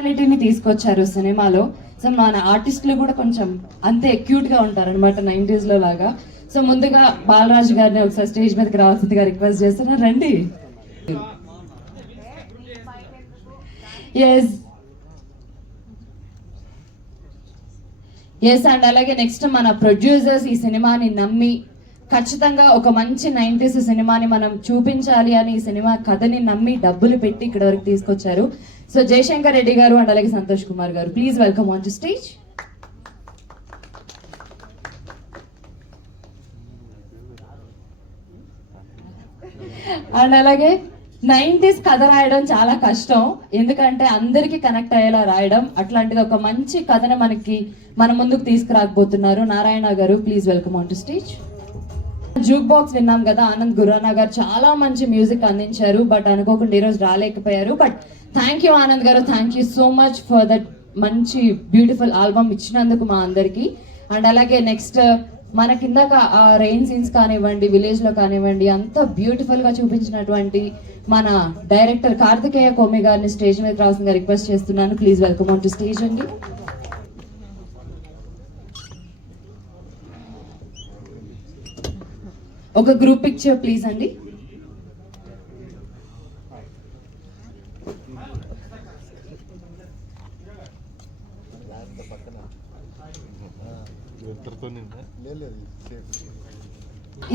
పర్సనాలిటీని తీసుకొచ్చారు సినిమాలో. సో మన ఆర్టిస్టులు కూడా కొంచెం అంతే క్యూట్ గా ఉంటారు అనమాట 90s లో లాగా. సో ముందుగా బాలరాజు గారిని ఒకసారి స్టేజ్ మీదకి రావాల్సిందిగా రిక్వెస్ట్ చేస్తున్నారు. రండి. ఎస్ అండ్ అలాగే నెక్స్ట్ మన ప్రొడ్యూసర్స్ ఈ సినిమాని నమ్మి ఖచ్చితంగా ఒక మంచి 90s సినిమాని మనం చూపించాలి అని ఈ సినిమా కథని నమ్మి డబ్బులు పెట్టి ఇక్కడ వరకు తీసుకొచ్చారు. సో జయశంకర్ రెడ్డి గారు అండ్ అలాగే సంతోష్ కుమార్ గారు, please welcome on to stage. And అలాగే 90s కథ రాయడం చాలా కష్టం, ఎందుకంటే అందరికి కనెక్ట్ అయ్యేలా రాయడం. అట్లాంటిది ఒక మంచి కథను మన ముందుకు తీసుకురాకపోతున్నారు నారాయణ గారు, please welcome on to stage. Juke box విన్నాం కదా, ఆనంద్ గురానా గారు చాలా మంచి మ్యూజిక్ అందించారు. బట్ అనుకోకుండా ఈరోజు రాలేకపోయారు. బట్ థ్యాంక్ యూ ఆనంద్ గారు, thank you so much for that మంచి బ్యూటిఫుల్ ఆల్బమ్ ఇచ్చినందుకు మా అందరికి. అండ్ అలాగే నెక్స్ట్ మన కిందక ఆ రెయిన్ సీన్స్ కానివ్వండి, విలేజ్ లో కానివ్వండి, అంత బ్యూటిఫుల్ గా చూపించినటువంటి మన డైరెక్టర్ కార్తికేయ కోమి గారిని స్టేజ్ మీద రావాల్సిందిగా రిక్వెస్ట్ చేస్తున్నాను. Please welcome on to stage అండి. ఒక గ్రూప్ పిక్చర్ ప్లీజ్ అండి.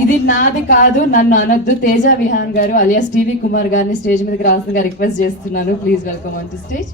ఇది నాది కాదు, నన్ను అనొద్దు. తేజ విహాన్ గారు అలియాస్ టీవీ కుమార్ గారిని స్టేజ్ మీదకి రావాల్సిందిగా రిక్వెస్ట్ చేస్తున్నాను. Please welcome on to stage.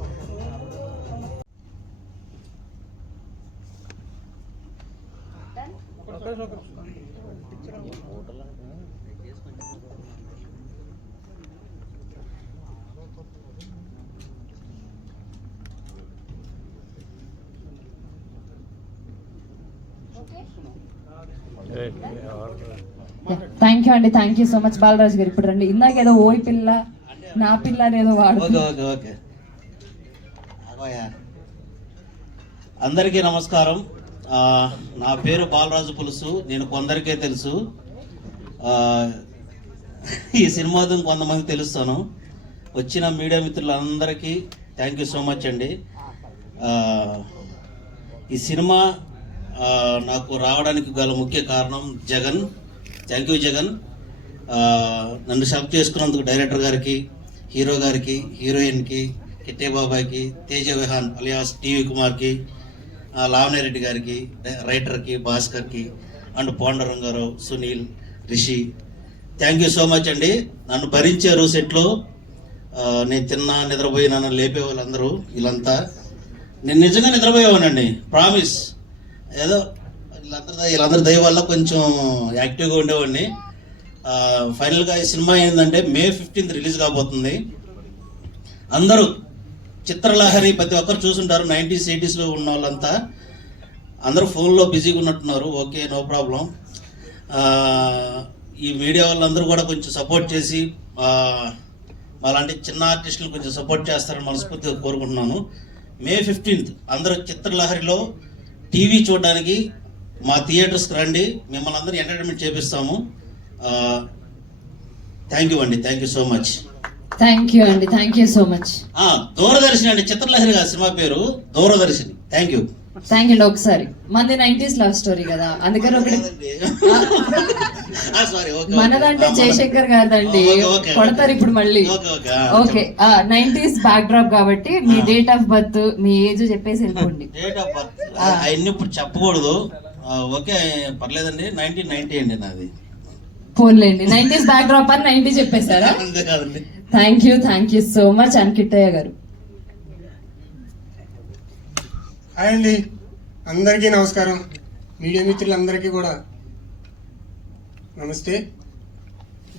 Thank you అండి, thank you so much. Balaraju garu ఇప్పుడు రండి. ఇందాక ఏదో ఓయ్ పిల్ల నా పిల్ల అనేదో వాడు. అందరికీ నమస్కారం. నా పేరు బాలరాజు పులుసు. నేను కొందరికే తెలుసు, ఈ సినిమా కొంతమంది తెలుస్తాను. వచ్చిన మీడియా మిత్రులందరికీ థ్యాంక్ యూ సో మచ్ అండి. ఈ సినిమా నాకు రావడానికి గల ముఖ్య కారణం జగన్. Thank you Jagan. నన్ను సెలెక్ట్ చేసుకున్నందుకు డైరెక్టర్ గారికి, హీరో గారికి, హీరోయిన్కి, కిట్టే బాబాయ్కి, తేజ విహాన్ అలియాస్ టీవీ కుమార్కి, లావణ్యారెడ్డి గారికి, రైటర్కి, భాస్కర్కి and Pandurangarao, Sunil, Rishi, thank you so much అండి. నన్ను భరించారు సెట్లో. నేను తిన్నా నిద్రపోయినా లేపే వాళ్ళందరూ వీళ్ళంతా. నేను నిజంగా నిద్రపోయేవానండి, ప్రామిస్. ఏదో వీళ్ళందరి దయ వల్ల కొంచెం యాక్టివ్గా ఉండేవాడిని. ఫైనల్గా ఈ సినిమా ఏంటంటే May 15th రిలీజ్ కాబోతుంది. అందరూ చిత్రలహరి ప్రతి ఒక్కరు చూసుంటారు. 90s 80sలో ఉన్న వాళ్ళంతా అందరూ ఫోన్లో బిజీగా ఉన్నట్టున్నారు. Okay, no problem. ఈ మీడియా వాళ్ళందరూ కూడా కొంచెం సపోర్ట్ చేసి అలాంటి చిన్న ఆర్టిస్టులు కొంచెం సపోర్ట్ చేస్తారని మనస్ఫూర్తిగా కోరుకుంటున్నాను. May 15th అందరూ చిత్రలహరిలో టీవీ చూడడానికి మా థియేటర్స్కి రండి. మిమ్మల్ని అందరూ ఎంటర్టైన్మెంట్ చేపిస్తాము. థ్యాంక్ యూ అండి, thank you so much. Thank you అండి, thank you so much. Doordarshini అండి, చిత్రలహరి గారి సినిమా పేరు Doordarshini. Thank you. Thank you. ఒకసారి మంది 90s లవ్ స్టోరీ కదా, అందుకని ఒకటి మనదంటే జయశంకర్ గారిదండి, కొడతారు ఇప్పుడు మళ్ళీ. ఓకే, 90s బ్యాక్ డ్రాప్ కాబట్టి మీ డేట్ ఆఫ్ బర్త్, మీ ఏజ్ చెప్పేసి వెళ్ళిపోండి. డేట్ ఆఫ్ బర్త్ అవన్నీ ఇప్పుడు చెప్పకూడదు. ఓకే, పర్లేదండి. 1990 అండి నాది. ఫోన్లేండి, 90s బ్యాక్ డ్రాప్ అని 90 చెప్పేశారా? Thank you so much. Ankittayya garu. Hi అండి, అందరికీ నమస్కారం. మీడియా మిత్రులందరికీ కూడా నమస్తే.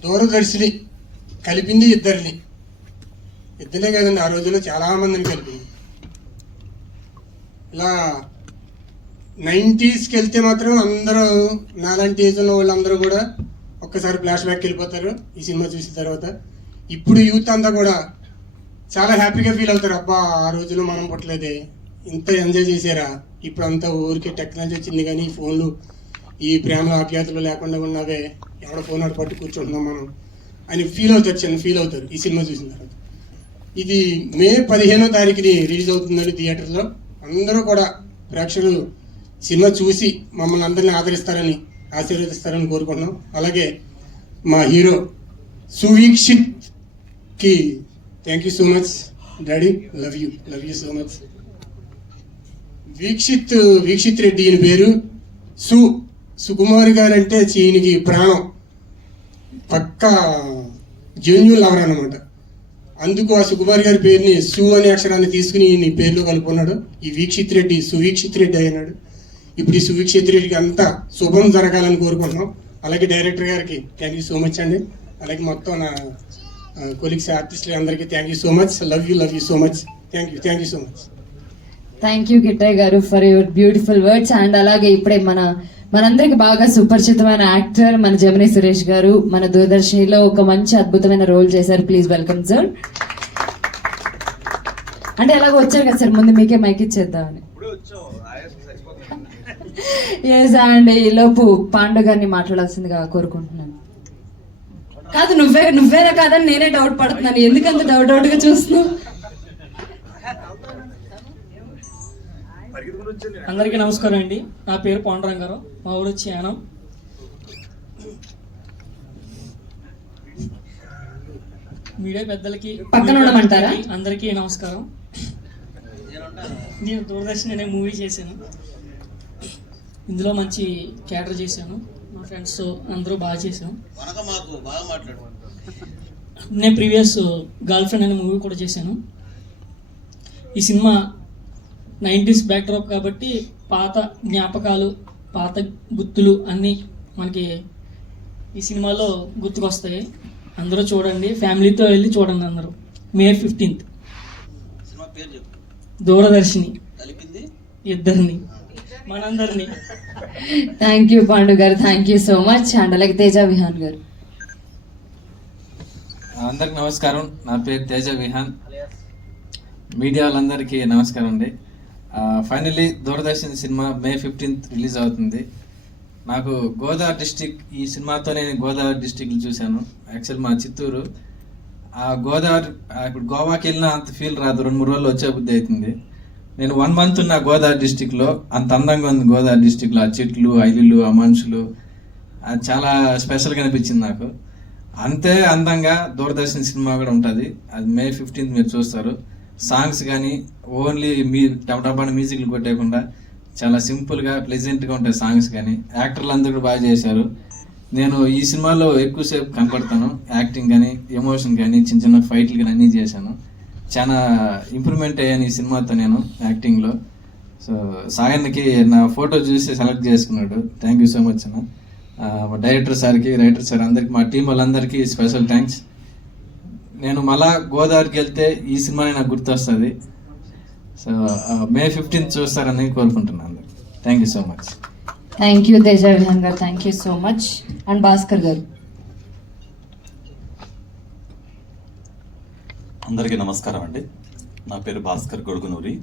దూరదర్శిని కలిపింది ఇద్దరిని కదండి, ఆ రోజుల్లో చాలామందిని కలిపింది. ఇలా 90sకి వెళ్తే మాత్రం అందరూ నాలాంటి ఏజ్ ఉన్న వాళ్ళందరూ కూడా ఒక్కసారి ఫ్లాష్ బ్యాక్ వెళ్ళిపోతారు ఈ సినిమా చూసిన తర్వాత. ఇప్పుడు యూత్ అంతా కూడా చాలా హ్యాపీగా ఫీల్ అవుతారు. అబ్బా, ఆ రోజుల్లో మనం పుట్టలేదే, ఇంత ఎంజాయ్ చేసారా, ఇప్పుడు అంతా ఊరికి టెక్నాలజీ వచ్చింది కానీ ఈ ఫోన్లు, ఈ ప్రేమల ఆప్యాతలు లేకుండా ఉన్నవే, ఎవడ ఫోన్ ఆడ పట్టు కూర్చుంటున్నాం మనం అని ఫీల్ అవుతారు, చిన్న ఫీల్ అవుతారు ఈ సినిమా చూసిన తర్వాత. ఇది మే 15వ తారీఖుని రిలీజ్ అవుతుందండి థియేటర్లో. అందరూ కూడా ప్రేక్షకులు సినిమా చూసి మమ్మల్ని అందరినీ ఆదరిస్తారని ఆశీర్వదిస్తారని కోరుకుంటున్నాం. అలాగే మా హీరో సువీక్షిత్కి thank you so much daddy, love you so much. Vikshith Reddy ఈయన పేరు. సుకుమార్ గారు అంటే ఈయనకి ప్రాణం, పక్కా జెన్యూన్ లవర్ అనమాట. అందుకు ఆ సుకుమార్ గారి పేరుని సు అనే అక్షరాన్ని తీసుకుని ఈ పేరులో కలుపుకున్నాడు. ఈ వీక్షిత్ రెడ్డి సువీక్షిత్ రెడ్డి అయినాడు. ఇప్పుడు ఈ సువీక్షిత్ రెడ్డికి అంతా శుభం జరగాలని కోరుకుంటున్నాం. అలాగే డైరెక్టర్ గారికి థ్యాంక్ యూ సో మచ్ అండి. అలాగే మొత్తం నా కొలీగ్స్ ఆర్టిస్టులు అందరికీ thank you so much. Love you so much. Thank you so much. Thank you Gittayya garu for your beautiful words. And అలాగే ఇప్పుడే మనందరికి బాగా సుపరిచితమైన యాక్టర్ మన జమినీ సురేష్ గారు మన దూరదర్శనిలో ఒక మంచి అద్భుతమైన రోల్ చేశారు. Please welcome sir. అంటే ఎలాగో వచ్చారు కదా సార్, ముందు మీకే మైక్ ఇచ్చేద్దామని. ఎస్ అండ్ ఈ లోపు పాండు గారిని మాట్లాడాల్సిందిగా కోరుకుంటున్నాను. కాదు నువ్వేనా కాదని నేనే డౌట్ పడుతున్నాను. ఎందుకంత డౌట్ గా చూస్తున్నావు? అందరికీ నమస్కారం అండి. నా పేరు పాండురంగారావు, మా ఊరు వచ్చి యానం. మీడియా పెద్దలకి పక్కన ఉండమంటారా? అందరికీ నమస్కారం. నేను దూరదర్శన్ అనే మూవీ చేశాను. ఇందులో మంచి క్యారెక్టర్ చేశాను. మా ఫ్రెండ్స్ అందరూ బాగా చేశాను. నేను ప్రీవియస్ గర్ల్ ఫ్రెండ్ అనే మూవీ కూడా చేశాను. ఈ సినిమా 90s బ్యాక్డ్రాప్ కాబట్టి పాత జ్ఞాపకాలు, పాత గుర్తులు అన్నీ మనకి ఈ సినిమాలో గుర్తుకొస్తాయి. అందరూ చూడండి, ఫ్యామిలీతో వెళ్ళి చూడండి అందరూ. మే 15th దూరదర్శిని ఇద్దరిని మనందరినీ. థ్యాంక్ యూ పాండు గారు, thank you so much. And అలాగే తేజ విహాన్ గారు. అందరికి నమస్కారం. నా పేరు తేజ విహాన్. మీడియా వాళ్ళందరికీ నమస్కారం అండి. ఫైనలీ దూరదర్శన్ సినిమా మే 15th రిలీజ్ అవుతుంది. నాకు గోదావరి డిస్టిక్, ఈ సినిమాతో నేను గోదావరి డిస్టిక్లు చూశాను. యాక్చువల్ మా చిత్తూరు. ఆ గోదావరి ఇప్పుడు గోవాకి వెళ్ళినా అంత ఫీల్ రాదు, 2-3 రోజులు వచ్చే బుద్ధి అవుతుంది. నేను 1 month ఉన్న గోదావరి డిస్టిక్లో, అంత అందంగా ఉంది గోదావరి డిస్టిక్లో. ఆ చెట్లు, ఆ ఇల్లులు, ఆ మనుషులు, అది చాలా స్పెషల్గా అనిపించింది నాకు. అంతే అందంగా దూరదర్శన్ సినిమా కూడా ఉంటుంది. అది మే 15th మీరు చూస్తారు. సాంగ్స్ కానీ ఓన్లీ మీ టపటపాని మ్యూజిక్లు కొట్టేయకుండా చాలా సింపుల్గా ప్లెజెంట్గా ఉంటాయి సాంగ్స్ కానీ. యాక్టర్లు అందరూ కూడా బాగా చేశారు. నేను ఈ సినిమాలో ఎక్కువసేపు కనపడతాను. యాక్టింగ్ కానీ, ఎమోషన్ కానీ, చిన్న చిన్న ఫైట్లు కానీ అన్నీ చేశాను. చాలా ఇంప్రూవ్మెంట్ అయ్యాను ఈ సినిమాతో నేను యాక్టింగ్లో. సో సాగర్కి నా ఫోటో చూసి సెలెక్ట్ చేసుకున్నాడు. థ్యాంక్ యూ సో మచ్ అన్న. మా డైరెక్టర్ సార్కి, రైటర్ సార్ అందరికి, మా టీం వాళ్ళందరికీ స్పెషల్ థ్యాంక్స్. నేను మళ్ళా గోదావరికి వెళ్తే ఈ సినిమానే నాకు గుర్తొస్తుంది. సో మే 15th చూస్తారని కోరుకుంటున్నాను. Thank you so much. Thank you Teja Vihaan garu, thank you so much. And Bhaskar garu. అందరికీ నమస్కారం అండి. నా పేరు భాస్కర్ గొడుగునూరి.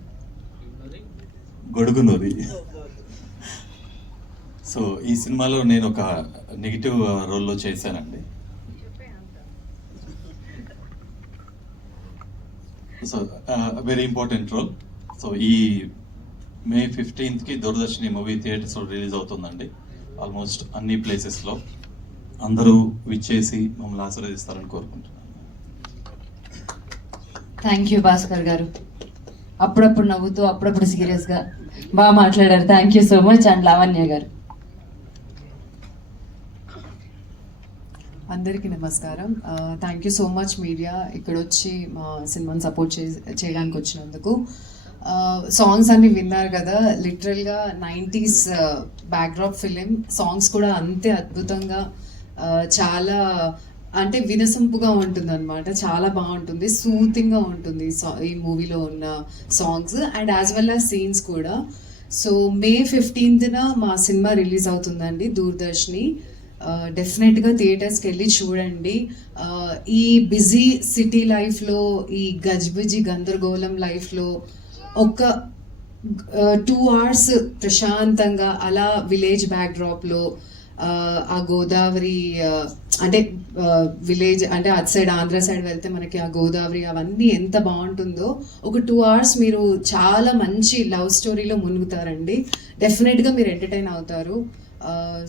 సో ఈ సినిమాలో నేను ఒక నెగిటివ్ రోల్లో చేశానండి. So very important role. So ఈ మే 15th దూరదర్శిని మూవీ థియేటర్స్లో రిలీజ్ అవుతుందండి. ఆల్మోస్ట్ అన్ని ప్లేసెస్లో అందరూ విచ్చేసి మమ్మల్ని ఆశీర్వదిస్తారని కోరుకుంటున్నాను. థ్యాంక్ యూ భాస్కర్ గారు. అప్పుడప్పుడు నవ్వుతూ, అప్పుడప్పుడు సీరియస్గా బాగా మాట్లాడారు. Thank you so much. And Lavanya గారు. అందరికీ నమస్కారం. Thank you so much media ఇక్కడ వచ్చి మా సినిమాని సపోర్ట్ చేయడానికి వచ్చినందుకు. సాంగ్స్ అన్ని విన్నారు కదా, లిటరల్గా 90s బ్యాక్డ్రాప్ ఫిలిం. సాంగ్స్ కూడా అంతే అద్భుతంగా, చాలా అంటే వినసొంపుగా ఉంటుంది అనమాట. చాలా బాగుంటుంది, సూతింగ్గా ఉంటుంది ఈ మూవీలో ఉన్న songs and as well as scenes కూడా. సో మే 15th మా సినిమా రిలీజ్ అవుతుందండి దూరదర్శిని. డెఫినెట్గా థియేటర్స్కి వెళ్ళి చూడండి. ఈ బిజీ సిటీ లైఫ్లో, ఈ గజిబిజి గందరగోళం లైఫ్లో ఒక 2 hours ప్రశాంతంగా అలా విలేజ్ బ్యాక్డ్రాప్లో ఆ గోదావరి అంటే విలేజ్ అంటే అటు సైడ్ ఆంధ్ర సైడ్ వెళ్తే మనకి ఆ గోదావరి అవన్నీ ఎంత బాగుంటుందో ఒక 2 hours మీరు చాలా మంచి లవ్ స్టోరీలో మునుగుతారండి. డెఫినెట్గా మీరు ఎంటర్టైన్ అవుతారు.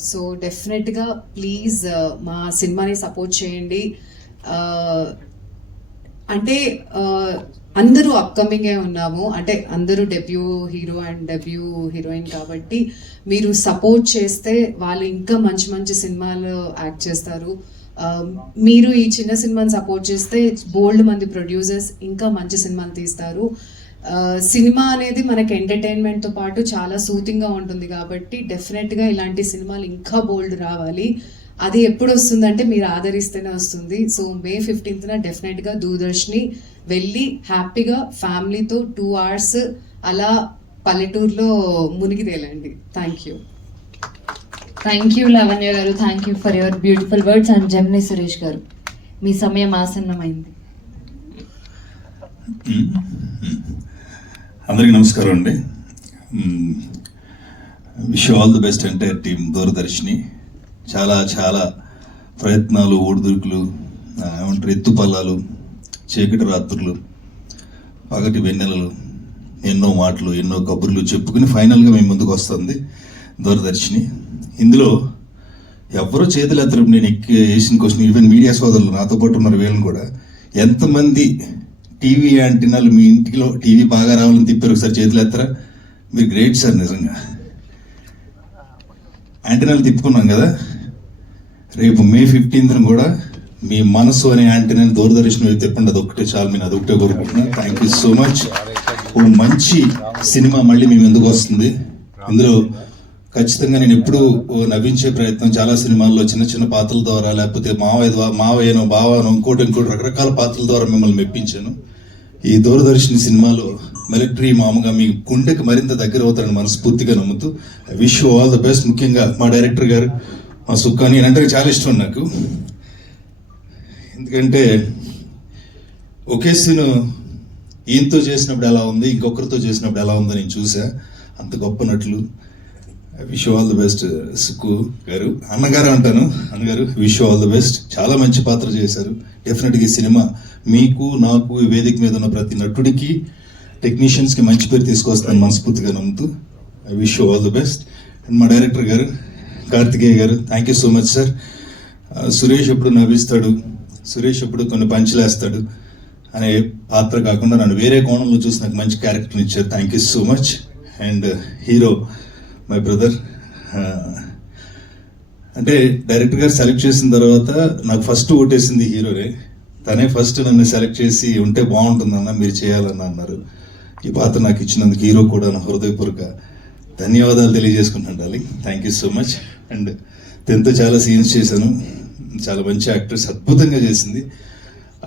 సో డెఫినెట్గా ప్లీజ్ మా సినిమాని సపోర్ట్ చేయండి. అంటే అందరూ అప్కమింగే ఉన్నాము, అంటే అందరూ debut hero and debut heroine కాబట్టి మీరు సపోర్ట్ చేస్తే వాళ్ళు ఇంకా మంచి మంచి సినిమాలు యాక్ట్ చేస్తారు. మీరు ఈ చిన్న సినిమాని సపోర్ట్ చేస్తే బోల్డ్ మంది ప్రొడ్యూసర్స్ ఇంకా మంచి సినిమాలు తీస్తారు. సినిమా అనేది మనకి ఎంటర్టైన్మెంట్తో పాటు చాలా సూతింగ్గా ఉంటుంది కాబట్టి డెఫినెట్గా ఇలాంటి సినిమాలు ఇంకా బోల్డ్ రావాలి. అది ఎప్పుడు వస్తుందంటే మీరు ఆదరిస్తేనే వస్తుంది. సో May 15th డెఫినెట్గా దూరదర్శిని వెళ్ళి హ్యాపీగా ఫ్యామిలీతో 2 hours అలా పల్లెటూరులో మునిగి తేలండి. Thank you. Thank you Lavanya garu, thank you for your beautiful words. And Gemini Suresh garu, మీ సమయం ఆసన్నమైంది. అందరికీ నమస్కారం అండి. Wish all the best entire team Doordarshini. చాలా చాలా ప్రయత్నాలు, ఒడిదుడుకులు, ఏమంటారు, ఎత్తుపల్లాలు, చీకటి రాత్రులు, పగటి వెన్నెలలు, ఎన్నో మాటలు, ఎన్నో కబుర్లు చెప్పుకుని ఫైనల్గా మేము ముందుకు వస్తుంది దూరదర్శిని. ఇందులో ఎవరో చేతులు ఎత్తరు. నేను వేసిన క్వశ్చన్, ఈవెన్ మీడియా సోదరులు నాతో పాటు ఉన్నారు, వీళ్ళని కూడా, ఎంతమంది టీవీ యాంటీనాలు మీ ఇంటిలో టీవీ బాగా రావాలని తిప్పారు? ఒకసారి చేతులు ఎత్తరా? మీరు గ్రేట్ సార్, నిజంగా. యాంటీనాలు తిప్పుకున్నాం కదా, రేపు May 15th కూడా మీ మనసు అనే యాంటీనాని దూరదర్శనం తిప్పండి. అదొక్కటే చాలు, నేను అదొక్కటే కోరుకుంటున్నాను. Thank you so much. ఒక మంచి సినిమా మళ్ళీ మేము ఎందుకు వస్తుంది. ఇందులో ఖచ్చితంగా నేను ఎప్పుడూ నవ్వించే ప్రయత్నం, చాలా సినిమాల్లో చిన్న చిన్న పాత్రల ద్వారా, లేకపోతే మావయ్యనో బావనో ఇంకోటి రకరకాల పాత్రల ద్వారా మిమ్మల్ని మెప్పించాను. ఈ దూరదర్శిని సినిమాలో మిలిటరీ మామూలుగా మీ గుండెకి మరింత దగ్గర అవుతారని మనస్ఫూర్తిగా నమ్ముతూ I wish you all the best. ముఖ్యంగా మా డైరెక్టర్ గారు, మా సుక్కాని అంటే చాలా ఇష్టం నాకు. ఎందుకంటే ఒకే సీను ఈయనతో చేసినప్పుడు ఎలా ఉంది, ఇంకొకరితో చేసినప్పుడు ఎలా ఉందో నేను చూసా. అంత గొప్ప నటులు. Wish all the best Sukku గారు. అన్నగారు అంటాను, అన్నగారు విష్ ఆల్ ది బెస్ట్. చాలా మంచి పాత్ర చేశారు. డెఫినెట్గా ఈ సినిమా మీకు, నాకు, ఈ వేదిక మీద ఉన్న ప్రతి నటుడికి, టెక్నీషియన్స్కి మంచి పేరు తీసుకొస్తాను మనస్ఫూర్తిగా నమ్ముతూ I wish all the best. And మా డైరెక్టర్ గారు కార్తికేయ గారు, thank you so much sir. Suresh ఎప్పుడు నవ్విస్తాడు, సురేష్ ఎప్పుడు కొన్ని పంచులేస్తాడు అనే పాత్ర కాకుండా నన్ను వేరే కోణంలో చూసి నాకు మంచి క్యారెక్టర్ని ఇచ్చారు. Thank you so much. And hero my brother, అంటే డైరెక్టర్ గారు సెలెక్ట్ చేసిన తర్వాత నాకు ఫస్ట్ ఓటేసింది హీరోనే. తనే ఫస్ట్ నన్ను సెలెక్ట్ చేసి ఉంటే బాగుంటుందన్న, మీరు చేయాలని అన్నారు. ఈ పాత్ర నాకు ఇచ్చినందుకు హీరో కూడా నా హృదయపూర్వక ధన్యవాదాలు తెలియజేసుకుంటాను darling. Thank you so much. And తనతో చాలా సీన్స్ చేశాను. చాలా మంచి యాక్ట్రెస్, అద్భుతంగా చేసింది.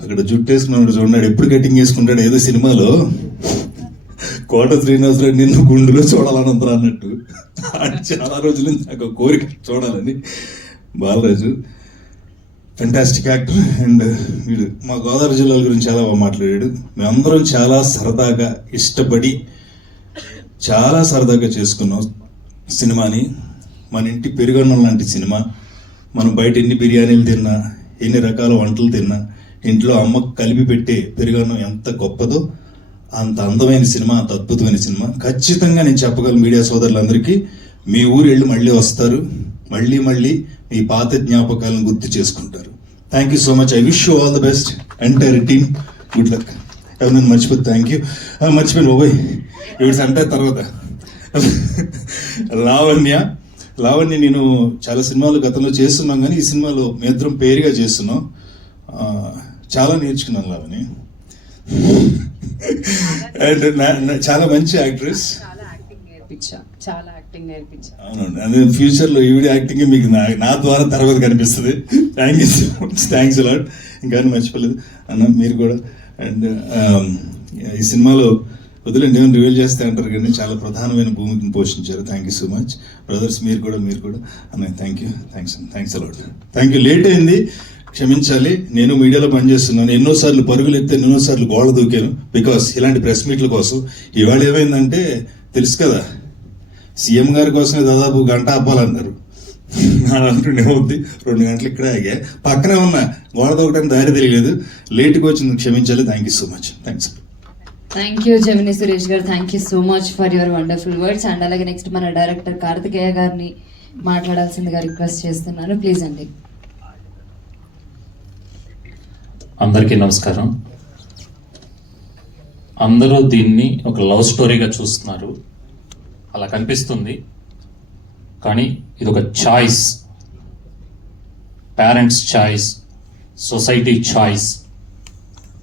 అక్కడ జుట్టు వేసుకున్నాడు చూడండి, ఎప్పుడు కటింగ్ చేసుకుంటాడు. ఏదో సినిమాలో కోట శ్రీనివాసరావు నిన్ను గుండెలో చూడాలనంతరా అన్నట్టు, చాలా రోజుల నుంచి నాకు కోరిక చూడాలని. Balaraju fantastic actor. అండ్ వీడు మా గోదావరి జిల్లాల గురించి చాలా బాగా మాట్లాడాడు. మేమందరం చాలా సరదాగా ఇష్టపడి చాలా సరదాగా చేసుకున్నాం సినిమాని. మన ఇంటి పెరుగన్నం లాంటి సినిమా. మనం బయట ఎన్ని బిర్యానీలు తిన్నా, ఎన్ని రకాల వంటలు తిన్నా, ఇంట్లో అమ్మ కలిపి పెట్టే పెరుగన్నం ఎంత గొప్పదో అంత అందమైన సినిమా, అంత అద్భుతమైన సినిమా. ఖచ్చితంగా నేను చెప్పగలను మీడియా సోదరులందరికీ, మీ ఊరు వెళ్ళి మళ్ళీ వస్తారు, మళ్ళీ మళ్ళీ మీ పాత జ్ఞాపకాలను గుర్తు చేసుకుంటారు. Thank you so much. I wish you all the best entire team. Good luck. ఎవరైనా మర్చిపోతే థ్యాంక్ యూ. మర్చిపోయాను బాబోయ్, ఇవి అంటే తర్వాత లావణ్య నేను చాలా సినిమాలు గతంలో చేస్తున్నాం, కానీ ఈ సినిమాలో మీ ఇద్దరం పేరుగా చేస్తున్నాం. చాలా నేర్చుకున్నాను లావణ్య. అండ్ చాలా మంచి యాక్ట్రెస్. చాలా యాక్టింగ్ నేర్పించా. అవునండి, అదే ఫ్యూచర్లో ఈవిడ యాక్టింగ్ మీకు నా ద్వారా తర్వాత కనిపిస్తుంది. Thank you so much. Thanks a lot. ఇంకా మర్చిపోలేదు అన్న, మీరు కూడా. అండ్ ఈ సినిమాలో వదిలేండి, ఏమైనా రివీల్ చేస్తే అంటారు కానీ చాలా ప్రధానమైన భూమికను పోషించారు. Thank you so much brothers. మీరు కూడా అన్న thank you. Thanks a lot. Thank you. Late అయింది, క్షమించాలి. నేను మీడియాలో పనిచేస్తున్నాను. ఎన్నోసార్లు పరుగులు ఎత్తాను, ఎన్నోసార్లు గోడ దూకాను, బికాస్ ఇలాంటి ప్రెస్ మీట్ల కోసం. ఇవాళ ఏమైందంటే తెలుసు కదా, సీఎం గారి కోసమే దాదాపు గంట అవ్వాలన్నారు. ఏమవుద్ది 2 గంటలు ఇక్కడే ఆగా, పక్కనే ఉన్నా, గోడ దొక్కడానికి దారి తెలియలేదు, లేట్గా వచ్చింది, క్షమించాలి. Thank you so much. Thanks. Thank you Gemini Suresh garu, thank you so much for your wonderful words. And అలాగే నెక్స్ట్ మన డైరెక్టర్ కార్తికేయ గారిని మాట్లాడాల్సిందిగా రిక్వెస్ట్ చేస్తున్నాను, ప్లీజ్ అండి. అందరికీ నమస్కారం. అందరూ దీన్ని ఒక లవ్ స్టోరీగా చూస్తున్నారు, అలా కనిపిస్తుంది, కానీ ఇది ఒక choice, parents choice, society choice,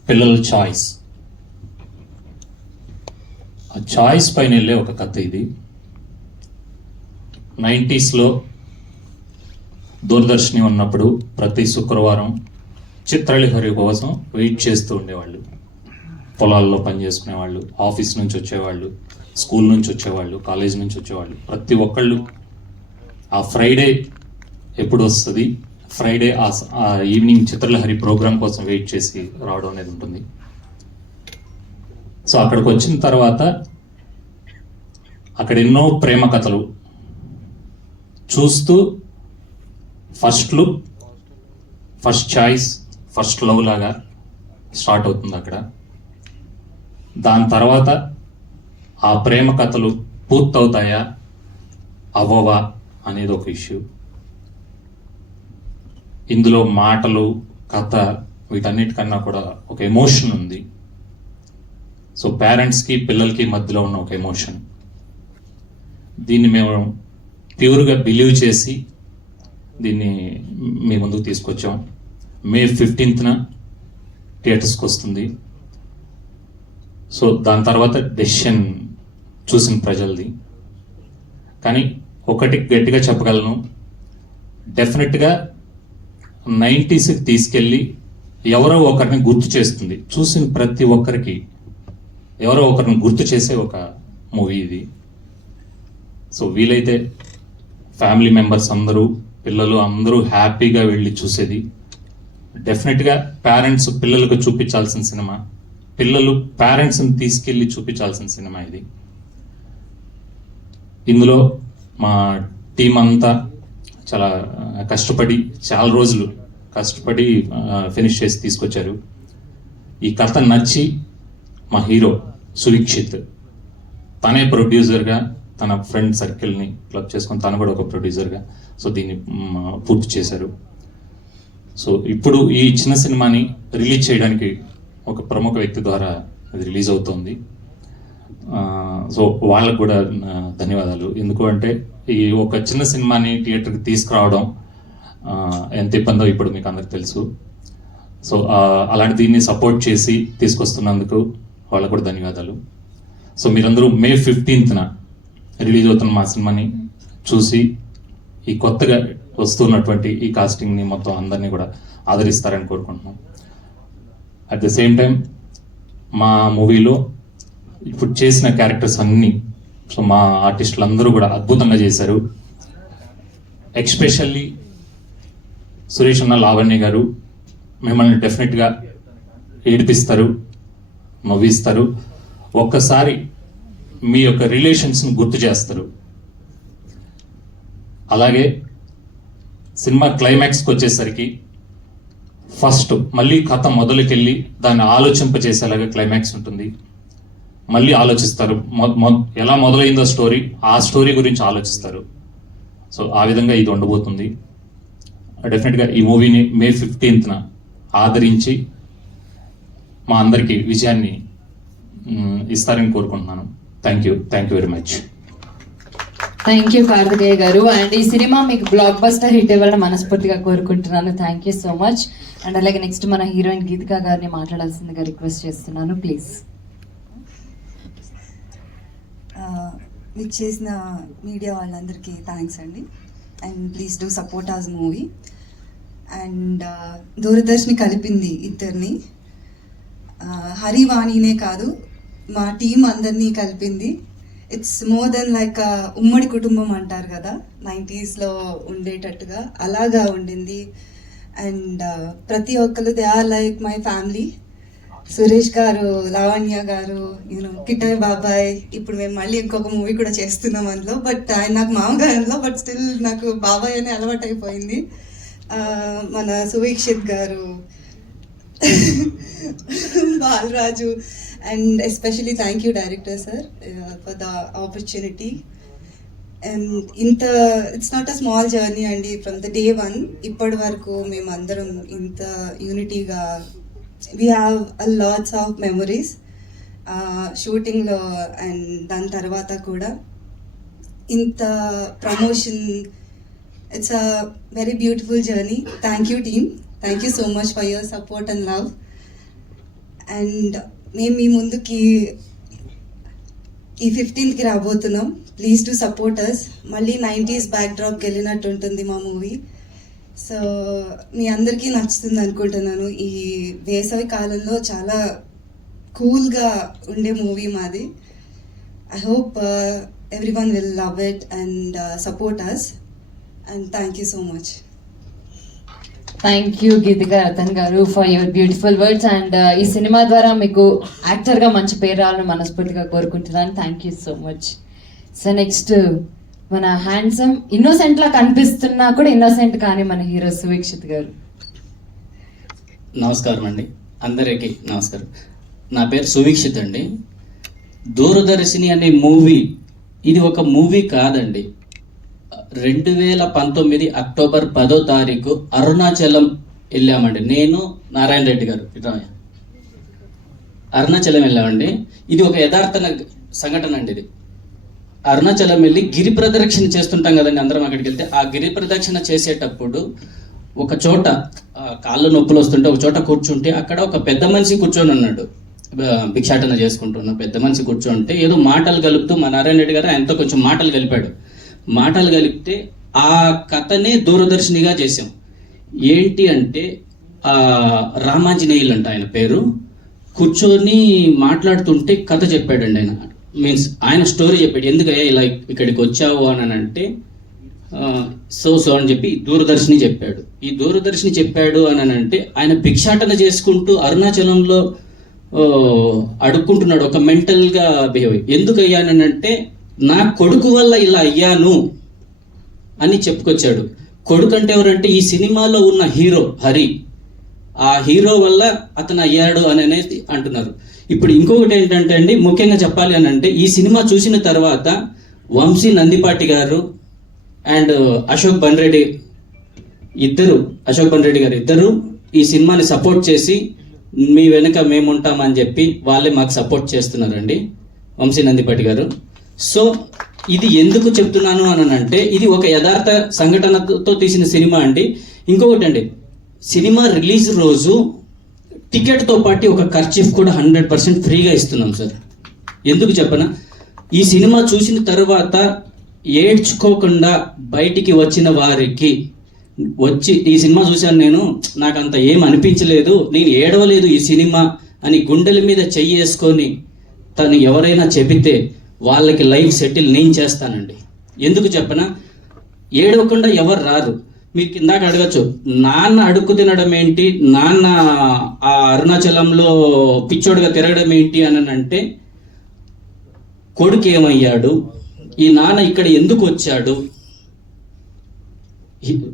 పిల్లల చాయిస్. ఆ చాయిస్ పైన వెళ్ళే ఒక కథ ఇది. 90s దూరదర్శని ఉన్నప్పుడు ప్రతి శుక్రవారం చిత్రలహరి కోసం వెయిట్ చేస్తూ ఉండేవాళ్ళు. పొలాల్లో పనిచేసుకునేవాళ్ళు, ఆఫీస్ నుంచి వచ్చేవాళ్ళు, స్కూల్ నుంచి వచ్చేవాళ్ళు, కాలేజ్ నుంచి వచ్చేవాళ్ళు, ప్రతి ఒక్కళ్ళు ఆ ఫ్రైడే ఎప్పుడు వస్తుంది, ఫ్రైడే ఆ ఈవినింగ్ చిత్రలహరి ప్రోగ్రామ్ కోసం వెయిట్ చేసి రావడం అనేది ఉంటుంది. సో అక్కడికి వచ్చిన తర్వాత అక్కడ ఎన్నో ప్రేమ కథలు చూస్తూ first look, first choice, first love లాగా స్టార్ట్ అవుతుంది అక్కడ. దాని తర్వాత ఆ ప్రేమ కథలు పూర్తవుతాయా అవ్వవా అనేది ఒక ఇష్యూ. ఇందులో మాటలు, కథ, వీటన్నిటికన్నా కూడా ఒక ఎమోషన్ ఉంది. సో పేరెంట్స్కి పిల్లలకి మధ్యలో ఉన్న ఒక ఎమోషన్, దీన్ని మేము ప్యూర్గా బిలీవ్ చేసి దీన్ని మీ ముందుకు తీసుకొచ్చాం. May 15th థియేటర్స్కి వస్తుంది. సో దాని తర్వాత డెసిషన్ చూసిన ప్రజలది. కానీ ఒకటి గట్టిగా చెప్పగలను, డెఫినెట్గా 90sకి తీసుకెళ్ళి ఎవరో ఒకరిని గుర్తు చేస్తుంది. చూసిన ప్రతి ఒక్కరికి ఎవరో ఒకరిని గుర్తు చేసే ఒక మూవీ ఇది. సో వీలైతే ఫ్యామిలీ మెంబర్స్ అందరూ, పిల్లలు అందరూ హ్యాపీగా వెళ్ళి చూసేది. డెఫినెట్గా పేరెంట్స్ పిల్లలకు చూపించాల్సిన సినిమా, పిల్లలు పేరెంట్స్ని తీసుకెళ్ళి చూపించాల్సిన సినిమా ఇది. ఇందులో మా టీం అంతా చాలా కష్టపడి, చాలా రోజులు కష్టపడి ఫినిష్ చేసి తీసుకొచ్చారు. ఈ కథ నచ్చి మా హీరో సురీక్షిత్, తనే ప్రొడ్యూసర్గా తన ఫ్రెండ్ సర్కిల్ని క్లబ్ చేసుకొని తను కూడా ఒక ప్రొడ్యూసర్గా సో దీన్ని పూర్తి చేశారు. సో ఇప్పుడు ఈ చిన్న సినిమాని రిలీజ్ చేయడానికి ఒక ప్రముఖ వ్యక్తి ద్వారా అది రిలీజ్ అవుతుంది. సో వాళ్ళకు కూడా ధన్యవాదాలు. ఎందుకు అంటే ఈ ఒక చిన్న సినిమాని థియేటర్కి తీసుకురావడం ఎంత ఇబ్బందో ఇప్పుడు మీకు అందరికి తెలుసు. సో అలాంటి దీన్ని సపోర్ట్ చేసి తీసుకొస్తున్నందుకు వాళ్ళకు కూడా ధన్యవాదాలు. సో మీరందరూ May 15th రిలీజ్ అవుతున్న మా సినిమాని చూసి ఈ కొత్తగా వస్తున్నటువంటి ఈ కాస్టింగ్ని మొత్తం అందరినీ కూడా ఆదరిస్తారని కోరుకుంటున్నాం. అట్ ద సేమ్ టైం మా మూవీలో ఇప్పుడు చేసిన క్యారెక్టర్స్ అన్నీ, సో మా ఆర్టిస్టులు అందరూ కూడా అద్భుతంగా చేశారు. ఎక్స్పెషల్లీ సురేష్ అన్న, లావణ్య గారు మిమ్మల్ని డెఫినెట్గా ఏడిపిస్తారు, నవ్విస్తారు, ఒక్కసారి మీ యొక్క రిలేషన్స్ని గుర్తు చేస్తారు. అలాగే సినిమా క్లైమాక్స్కి వచ్చేసరికి ఫస్ట్ మళ్ళీ కథ మొదలుకెళ్ళి దాన్ని ఆలోచింపచేసేలాగా క్లైమాక్స్ ఉంటుంది. మళ్ళీ ఆలోచిస్తారు, ఎలా మొదలైందో స్టోరీ, ఆ స్టోరీ గురించి ఆలోచిస్తారు. సో ఆ విధంగా ఇది ఉండబోతుంది. డెఫినెట్గా ఈ మూవీని May 15th ఆదరించి మా అందరికీ విజయాన్ని ఇస్తారని కోరుకుంటున్నాను. Thank you very much. Thank you Karthikeya garu. And ఈ సినిమా మీకు బ్లాక్ బస్టర్ హిట్ ఇవ్వాలని మనస్ఫూర్తిగా కోరుకుంటున్నాను. Thank you so much. And అలాగే నెక్స్ట్ మన హీరోయిన్ గీతికా గారిని మాట్లాడాల్సిందిగా రిక్వెస్ట్ చేస్తున్నాను, ప్లీజ్. మీకు చేసిన మీడియా వాళ్ళందరికీ థ్యాంక్స్ అండి. And please do support us movie. And Doordarshini కలిపింది ఇద్దరిని, హరివాణినే కాదు మా టీం అందరినీ కలిపింది. ఇట్స్ మోర్ దెన్ లైక్ ఉమ్మడి కుటుంబం అంటారు కదా 90s ఉండేటట్టుగా, అలాగా ఉండింది. అండ్ ప్రతి ఒక్కరు they are like my family. Suresh garu, Lavanya గారు, కిటాయ్ బాబాయ్. ఇప్పుడు మేము మళ్ళీ ఇంకొక మూవీ కూడా చేస్తున్నాం అందులో. బట్ ఆయన నాకు మామగారంలో, బట్ స్టిల్ నాకు బాబాయ్ అనే అలవాటు అయిపోయింది. మన Suvikshith garu, Balaraju, and especially thank you director sir for the opportunity. And it's not a small journey అండి. ఫ్రమ్ ద డే 1 ఇప్పటి వరకు మేమందరం ఇంత యూనిటీగా we have a lots of memories షూటింగ్లో అండ్ దాని తర్వాత కూడా ఇంత promotion. It's a very beautiful journey. Thank you team, thank you so much for your support and love. And మేము మీ ముందుకి ఈ 15th రాబోతున్నాం. Please to support us. మళ్ళీ 90s బ్యాక్డ్రాప్కి వెళ్ళినట్టు ఉంటుంది మా మూవీ. సో మీ అందరికీ నచ్చుతుంది అనుకుంటున్నాను. ఈ వేసవి కాలంలో చాలా కూల్గా ఉండే మూవీ మాది. I hope everyone will love it and support us. And thank you so much. Thank you Geethika Ratan garu for your beautiful words. And ఈ సినిమా ద్వారా మీకు యాక్టర్గా మంచి పేరు రావాలని మనస్ఫూర్తిగా కోరుకుంటున్నాను. Thank you so much. So next మన హ్యాండ్సమ్ ఇన్నోసెంట్ లా కనిపిస్తున్నా కూడా ఇన్నోసెంట్ కానీ మన హీరో సువీక్షిత్ గారు. నమస్కారం అండి, అందరికీ నమస్కారం. నా పేరు సువీక్షిత్ అండి. దూరదర్శిని అనే మూవీ ఇది ఒక మూవీ కాదండి. 2019 అక్టోబర్ 10వ తారీఖు అరుణాచలం వెళ్ళామండి. నేను నారాయణ రెడ్డి గారు అరుణాచలం వెళ్ళామండి. ఇది ఒక యథార్థ సంఘటన అండి. ఇది అరుణాచలం వెళ్ళి గిరి ప్రదక్షిణ చేస్తుంటాం కదండి అందరం. అక్కడికి వెళ్తే ఆ గిరి ప్రదక్షిణ చేసేటప్పుడు ఒక చోట కాళ్ళు నొప్పులు వస్తుంటే ఒక చోట కూర్చుంటే అక్కడ ఒక పెద్ద మనిషి కూర్చొని ఉన్నాడు. భిక్షాటన చేసుకుంటున్న పెద్ద మనిషి కూర్చోంటే ఏదో మాటలు కలుపుతూ మా నారాయణ రెడ్డి గారు ఆయనతో కొంచెం మాటలు కలిపాడు. మాటలు కలిపితే ఆ కథనే దూరదర్శినిగా చేసాం. ఏంటి అంటే రామాంజనేయులు అంట ఆయన పేరు. కూర్చొని మాట్లాడుతుంటే కథ చెప్పాడండి ఆయన. మీన్స్ ఆయన స్టోరీ చెప్పాడు. ఎందుకయ్యా ఇలా ఇక్కడికి వచ్చావు అని అంటే సో అని చెప్పి దూరదర్శిని చెప్పాడు. ఈ దూరదర్శిని చెప్పాడు అని అంటే ఆయన భిక్షాటన చేసుకుంటూ అరుణాచలంలో అడుక్కుంటున్నాడు. ఒక మెంటల్గా బిహేవ్. ఎందుకు అయ్యానంటే నా కొడుకు వల్ల ఇలా అయ్యాను అని చెప్పుకొచ్చాడు. కొడుకు అంటే ఎవరంటే ఈ సినిమాలో ఉన్న హీరో హరి. ఆ హీరో వల్ల అతను అయ్యాడు అని అనేది అంటున్నారు. ఇప్పుడు ఇంకొకటి ఏంటంటే అండి, ముఖ్యంగా చెప్పాలి అని అంటే ఈ సినిమా చూసిన తర్వాత వంశీ నందిపాటి గారు అండ్ అశోక్ బన్రెడ్డి గారు ఇద్దరు ఈ సినిమాని సపోర్ట్ చేసి మీ వెనుక మేముంటామని చెప్పి వాళ్ళే మాకు సపోర్ట్ చేస్తున్నారండి, వంశీ నందిపాటి గారు. సో ఇది ఎందుకు చెప్తున్నాను అని అంటే ఇది ఒక యథార్థ సంఘటనతో తీసిన సినిమా అండి. ఇంకొకటి అండి, సినిమా రిలీజ్ రోజు టికెట్తో పాటు ఒక ఖర్చీఫ్ కూడా 100% ఫ్రీగా ఇస్తున్నాం సార్. ఎందుకు చెప్పనా, ఈ సినిమా చూసిన తర్వాత ఏడ్చుకోకుండా బయటికి వచ్చిన వారికి వచ్చి ఈ సినిమా చూశాను నేను, నాకు అంత ఏం అనిపించలేదు, నేను ఏడవలేదు ఈ సినిమా అని గుండెల మీద చెయ్యి వేసుకొని తను ఎవరైనా చెబితే వాళ్ళకి లైఫ్ సెటిల్ నేను చేస్తానండి. ఎందుకు చెప్పనా, ఏడవకుండా ఎవరు రారు. మీకు ఇందాక అడగచ్చు, నాన్న అడుక్కు తినడం ఏంటి, నాన్న ఆ అరుణాచలంలో పిచ్చోడుగా తిరగడం ఏంటి అని అంటే కొడుకు ఏమయ్యాడు, ఈ నాన్న ఇక్కడ ఎందుకు వచ్చాడు,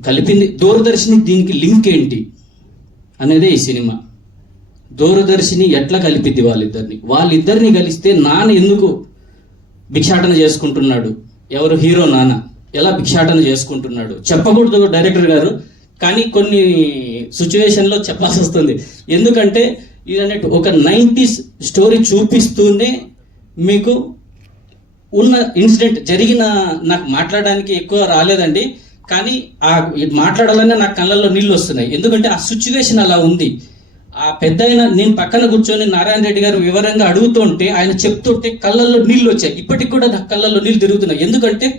కలిపింది దూరదర్శిని, దీనికి లింక్ ఏంటి అనేదే ఈ సినిమా. దూరదర్శిని ఎట్లా కలిపిద్ది వాళ్ళిద్దరిని కలిస్తే నాన్న ఎందుకు భిక్షాటన చేసుకుంటున్నాడు, ఎవరు హీరో నాన్న ఎలా భిక్షాటన చేసుకుంటున్నాడు చెప్పకూడదు డైరెక్టర్ గారు, కానీ కొన్ని సిచ్యువేషన్లో చెప్పాల్సి వస్తుంది. ఎందుకంటే ఇదన్నట్టు ఒక 90s స్టోరీ చూపిస్తూనే మీకు ఉన్న ఇన్సిడెంట్ జరిగిన, నాకు మాట్లాడడానికి ఎక్కువ రాలేదండి, కానీ ఆ మాట్లాడాలనే నాకు కళ్ళల్లో నీళ్ళు వస్తున్నాయి. ఎందుకంటే ఆ సిచ్యువేషన్ అలా ఉంది. ఆ పెద్ద ఆయన నేను పక్కన కూర్చొని నారాయణ రెడ్డి గారు వివరంగా అడుగుతుంటే ఆయన చెప్తుంటే కళ్ళల్లో నీళ్ళు వచ్చాయి. ఇప్పటికి కూడా నాకు కళ్ళల్లో నీళ్ళు తిరుగుతున్నాయి. ఎందుకంటే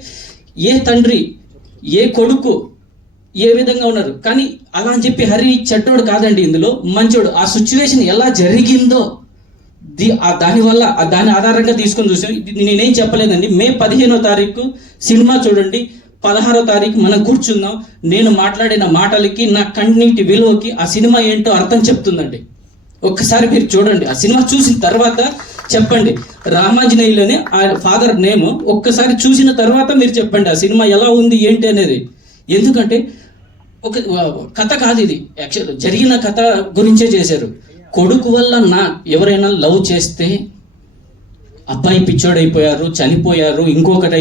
ఏ తండ్రి ఏ కొడుకు ఏ విధంగా ఉన్నారు, కానీ అలా అని చెప్పి హరి చెడ్డోడు కాదండి, ఇందులో మంచోడు. ఆ సిచ్యువేషన్ ఎలా జరిగిందో దానివల్ల దాని ఆధారంగా తీసుకొని చూసాం. నేనేం చెప్పలేదండి. మే 15వ తారీఖు సినిమా చూడండి, 16వ తారీఖు మనం కూర్చుందాం. నేను మాట్లాడిన మాటలకి నా కన్నీటి విలువకి ఆ సినిమా ఏంటో అర్థం చెప్తుందండి. ఒక్కసారి మీరు చూడండి, ఆ సినిమా చూసిన తర్వాత చెప్పండి. రామాంజనేయులని ఆ ఫాదర్ నేమ్ ఒక్కసారి చూసిన తర్వాత మీరు చెప్పండి ఆ సినిమా ఎలా ఉంది ఏంటి అనేది. ఎందుకంటే ఒక కథ కాదు ఇది, యాక్చువల్ జరిగిన కథ గురించే చేశారు. కొడుకు వల్ల ఎవరైనా లవ్ చేస్తే అబ్బాయి పిచ్చోడైపోయారు, చనిపోయారు, ఇంకొకటి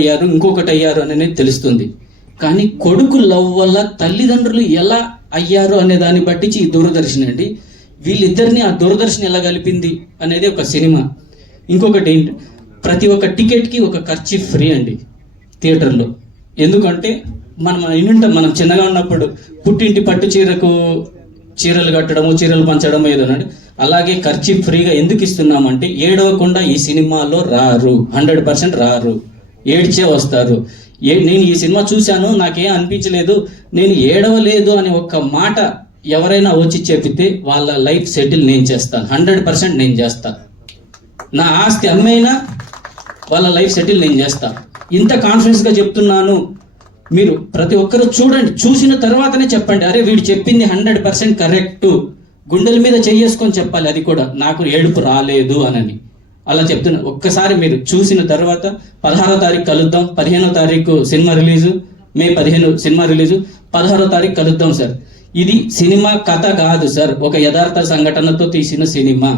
అయ్యారు అనేది తెలుస్తుంది. కానీ కొడుకు లవ్ వల్ల తల్లిదండ్రులు ఎలా అయ్యారు అనే దాన్ని బట్టి ఈ దూరదర్శన్ అండి. వీళ్ళిద్దరిని ఆ దూరదర్శన్ ఎలా కలిపింది అనేది ఒక సినిమా. ఇంకొకటి ఏంటి, ప్రతి ఒక్క టికెట్కి ఒక ఖర్చు ఫ్రీ అండి థియేటర్లో. ఎందుకంటే మనం చిన్నగా ఉన్నప్పుడు పుట్టింటి పట్టు చీరలు కట్టడము, చీరలు పంచడము ఏదో అన్నాడు. అలాగే ఖర్చు ఫ్రీగా ఎందుకు ఇస్తున్నామంటే ఏడవకుండా ఈ సినిమాలో రారు, 100% రారు, ఏడ్చే వస్తారు. నేను ఈ సినిమా చూశాను, నాకేం అనిపించలేదు, నేను ఏడవలేదు అని ఒక్క మాట ఎవరైనా వచ్చి చెప్పితే వాళ్ళ లైఫ్ సెటిల్ నేను చేస్తాను, 100% నేను చేస్తా. నా ఆస్తి అమ్మైనా వాళ్ళ లైఫ్ సెటిల్ నేను చేస్తా. ఇంత కాన్ఫిడెన్స్గా చెప్తున్నాను. మీరు ప్రతి ఒక్కరూ చూడండి, చూసిన తర్వాతనే చెప్పండి, అరే వీడు చెప్పింది 100% కరెక్ట్. గుండెల మీద చేసుకొని చెప్పాలి, అది కూడా నాకు ఏడుపు రాలేదు అని. అలా చెప్తున్నా. ఒక్కసారి మీరు చూసిన తర్వాత 16వ తారీఖు కలుద్దాం. 15వ తారీఖు సినిమా రిలీజు, మే 15 సినిమా రిలీజు, 16వ తారీఖు కలుద్దాం సార్. ఇది సినిమా కథ కాదు సార్, ఒక యథార్థ సంఘటనతో తీసిన సినిమా.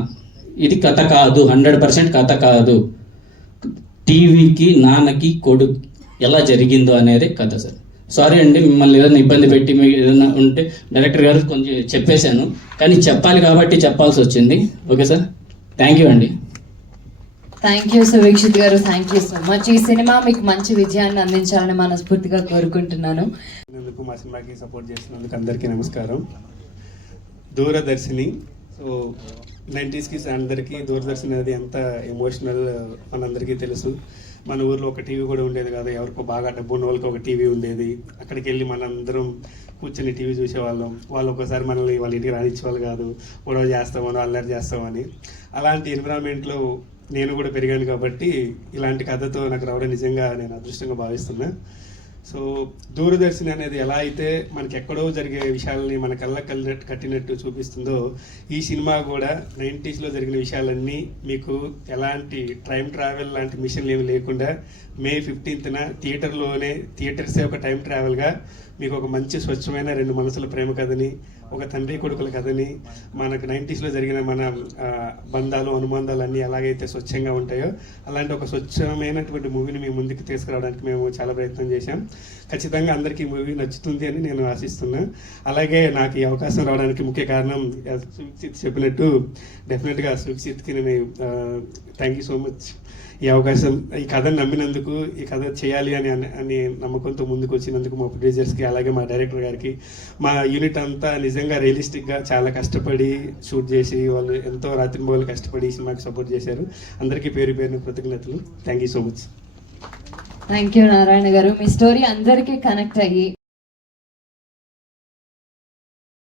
ఇది కథ కాదు, 100% కథ కాదు. టీవీకి నాన్నకి కొడుకు ఎలా జరిగిందో అనేది కథ సార్. సారీ అండి, మిమ్మల్ని ఏదైనా ఇబ్బంది పెట్టి మీకు ఏదైనా ఉంటే డైరెక్టర్ గారు కొంచెం చెప్పేశాను, కానీ చెప్పాలి కాబట్టి చెప్పాల్సి వచ్చింది. ఓకే సార్, థ్యాంక్ యూ అండి. థ్యాంక్ యూ సువీక్షిత్ గారు, థ్యాంక్ యూ సో మచ్. ఈ సినిమా మీకు మంచి విజయాన్ని అందించాలని మనస్ఫూర్తిగా కోరుకుంటున్నాను. మా సినిమాకి సపోర్ట్ చేసినందుకు అందరికీ నమస్కారం. దూరదర్శిని, సో 90స్కి అందరికీ దూరదర్శన్ అనేది ఎంత ఎమోషనల్ మనందరికీ తెలుసు. మన ఊర్లో ఒక టీవీ కూడా ఉండేది కాదు, ఎవరికో బాగా డబ్బు ఉన్న వాళ్ళకి ఒక టీవీ ఉండేది. అక్కడికి వెళ్ళి మనందరం కూర్చొని టీవీ చూసేవాళ్ళం. వాళ్ళు ఒకసారి మనల్ని వాళ్ళ ఇంటికి రానిచ్చేవాళ్ళు కాదు, గొడవ చేస్తామని, అల్లరి చేస్తామని. అలాంటి ఎన్విరాన్మెంట్లో నేను కూడా పెరిగాను కాబట్టి ఇలాంటి కథతో నాకు రావడం నిజంగా నేను అదృష్టంగా భావిస్తున్నా. సో దూరదర్శన్ అనేది ఎలా అయితే మనకి ఎక్కడో జరిగే విషయాలని మన కట్టినట్టు చూపిస్తుందో, ఈ సినిమా కూడా 90స్లో జరిగిన విషయాలన్నీ మీకు ఎలాంటి టైం ట్రావెల్ లాంటి మిషన్లు ఏమి లేకుండా మే 15న థియేటర్సే ఒక టైం ట్రావెల్గా మీకు ఒక మంచి స్వచ్ఛమైన రెండు మనసుల ప్రేమ కథని, ఒక తండ్రి కొడుకుల కథని, మనకు 90స్లో జరిగిన మన బంధాలు అనుబంధాలు అన్నీ ఎలాగైతే స్వచ్ఛంగా ఉంటాయో అలాంటి ఒక స్వచ్ఛమైనటువంటి మూవీని మీ ముందుకు తీసుకురావడానికి మేము చాలా ప్రయత్నం చేశాం. ఖచ్చితంగా అందరికీ ఈ మూవీ నచ్చుతుంది అని నేను ఆశిస్తున్నా. అలాగే నాకు ఈ అవకాశం రావడానికి ముఖ్య కారణం సువిక్షిత్ చెప్పినట్టు డెఫినెట్గా సువిక్షిత్కి నేను థ్యాంక్ యూ సో మచ్. ఈ అవకాశం, ఈ కథను నమ్మినందుకు, ఈ కథ చేయాలి అని నమ్మకంతో ముందుకు వచ్చినందుకు మా ప్రొడ్యూసర్స్కి, అలాగే మా డైరెక్టర్ గారికి, మా యూనిట్ అంతా నిజంగా రియలిస్టిక్గా చాలా కష్టపడి షూట్ చేసి వాళ్ళు ఎంతో రాత్రింబవళ్ళు కష్టపడి ఈ సినిమాకి సపోర్ట్ చేశారు. అందరికీ పేరు పేరున కృతజ్ఞతలు. Thank you so much. Thank you Narayana గారు. మీ స్టోరీ అందరికీ కనెక్ట్ అయ్యి